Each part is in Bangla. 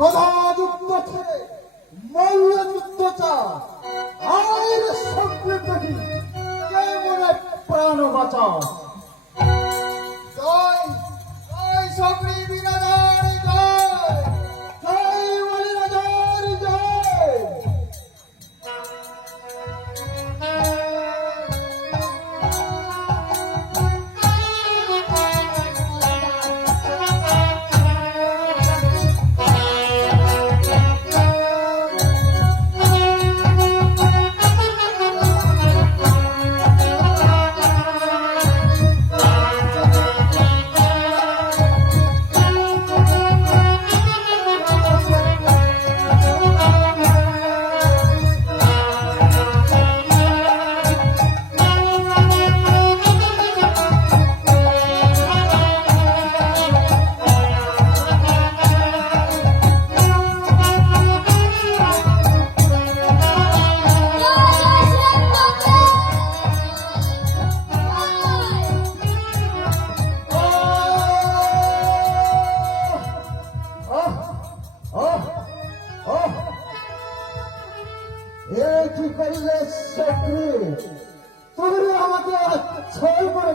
মাঠে মল্লযুদ্ধ চা আর সঙ্গে দেখি কে মনে প্রাণ বাঁচাও। জয় জয় সক্রি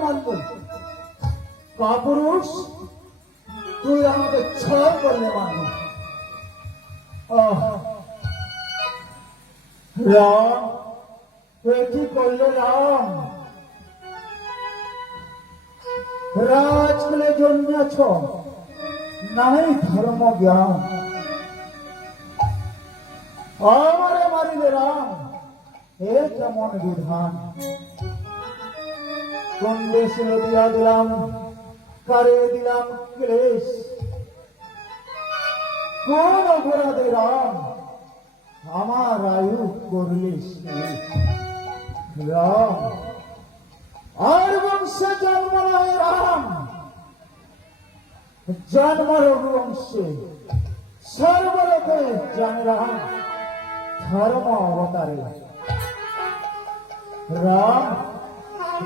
মারলে কাপুরুষ তুই আমাকে ছয় করলে আহ! রাম কি করলে রাম? রাজকুলে জন্মেছ নাই ধর্ম জ্ঞান। আমারে মারিলে রাম, এ কেমন বিধান? কোন দেশে দিয়া দিলাম? কারে দিলাম ক্লেশ? কোন অপরাধে রাম? আমার আয়ু করলে শেষ। রাম, আর বংশে জন্ম নয় রাম। জন্মর বংশে সর্বলোকে জানে রাম। ধর্ম অবতারে। রাম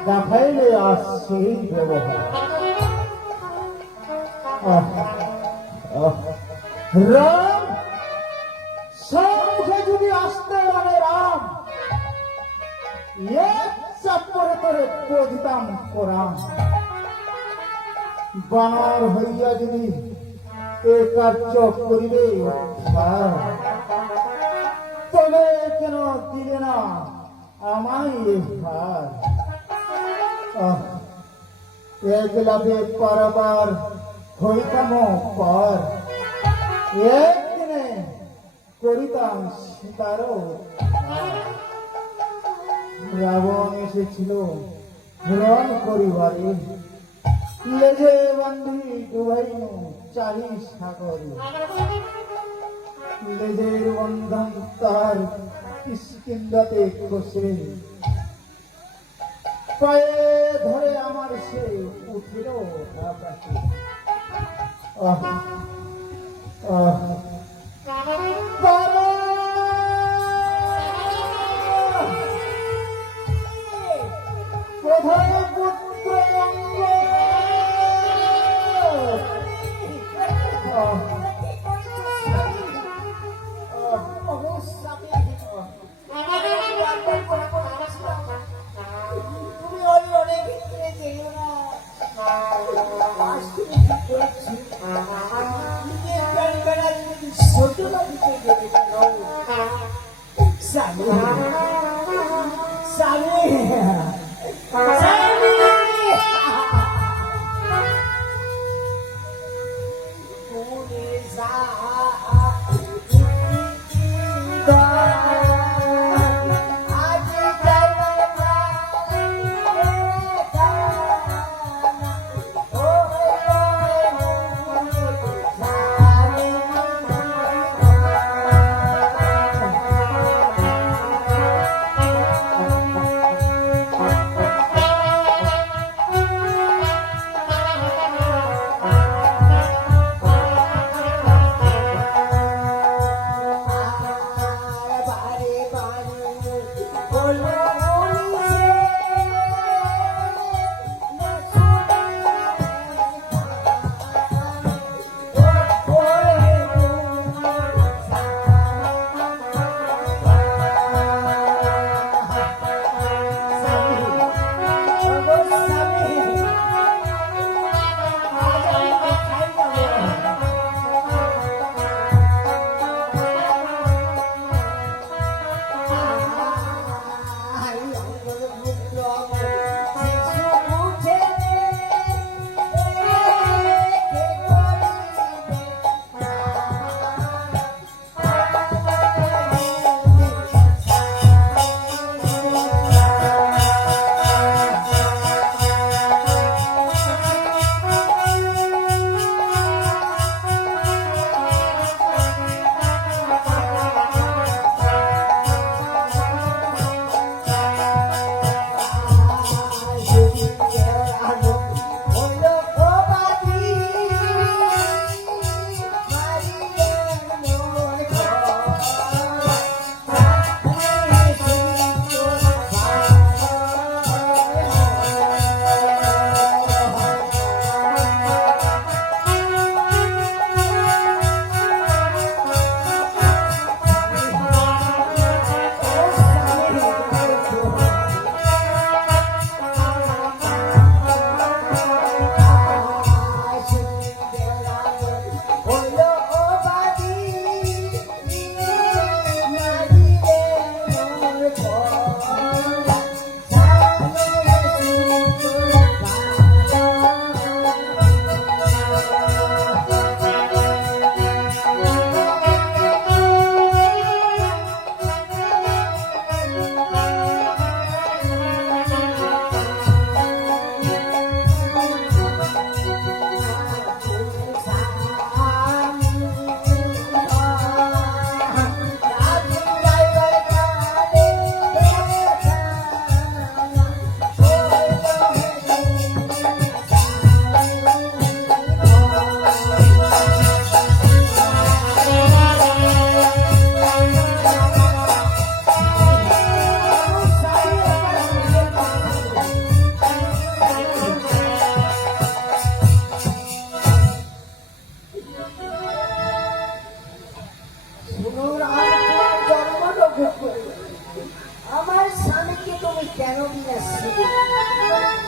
দেখাইলে আজ সেই ব্যবহার। রাম সম্মুখে যদি আসতে লাগে রাম, এক করে দিতাম কোরআন হইয়া যদি এ কার্য করিবে তবে কেন দিলে না আমায় এ আহ, এক লাভে পারাবার হইতাম পার। একদিনে করিতাম সীতারও। রাবণ এসেছিল রণ করিবারে। লেজে বন্ধি ডুবাইন চারি সাগরে লেজের বন্ধন তার কিষ্কিন্দাতে কষে পায়ে ধরে আমার সে উঠিল আকাশে আহ আহ। আজ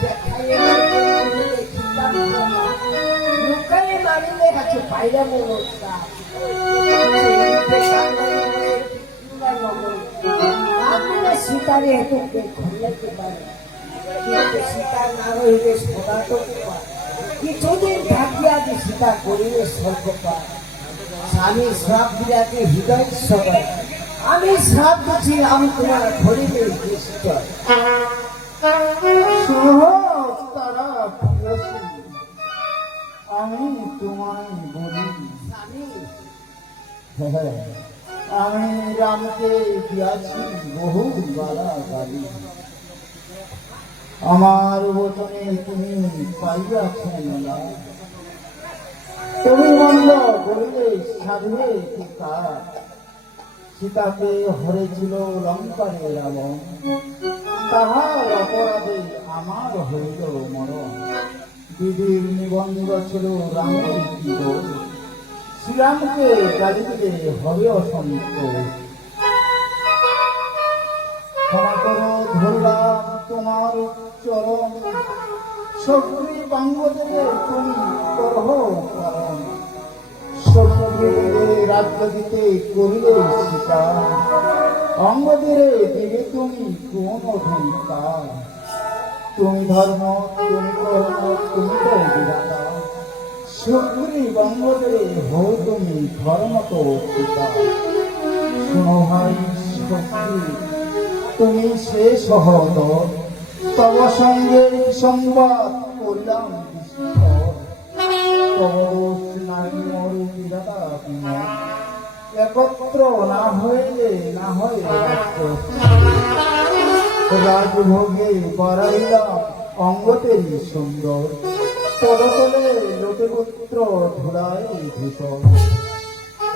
দেখাইয়ে দেখিতাম তোমার লুকাইয়ে মারিলে কাছে পাইরা মনটা সীতারে এত ঘুরলাইতে পারে কিন্তু সীতা না রইলে সোনা তো কিছুদিন থাকিয়া যে সীতা করিলে স্বর্গ পায় স্বামী শ্রাপ দিলাকে হৃদয় সবাই আমি শ্রাপ দিচ্ছি আমি তোমার প্রিয়সী আমি হ্যাঁ, আমি রামকে দিয়াছি বহু বালা গালি আমার বচনে তুমি পাইয়াছেন না তুমি মন্দ বলিলে সাধবে কি কার সীতাকে হরেছিল লঙ্কারে রাবণ। তাহার অপরাধে আমার হইল মরণ। দিদির নিবন্ধ ছিল রামের শ্রীরামকে দিলে হবে অসন্ত ক্ষমা করো ধরলাম তোমার চরণ। শক্তি বাঙ্গদেবে তুমি করহ রাজ্য দিতে করিলে সীতা। অঙ্গদের দিবে তুমি কোন অধিকার? তুমি ধর্ম, তুমি কর্ম, তুমি তো বিধাতা শত্রুরি বঙ্গদের হো তুমি ধর্ম তো পিতা। শোনো ভাই শক্তি তুমি সে সহত। তব সঙ্গে সংবাদ করলাম বিস্ফোর একত্র না হইলে, না হয়। রাজভোগে বাড়াইলাম অঙ্গতেই সুন্দর। তলে তলে লোকপুত্র ধুলাই ভূষণ।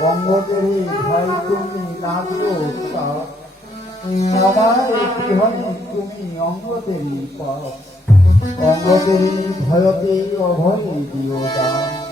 অঙ্গদের ভাই তুমি তাপ আমার গৃহণে তুমি অঙ্গদেরই পাপ। অঙ্গদেরই ভয়তে অভয় দিও দান।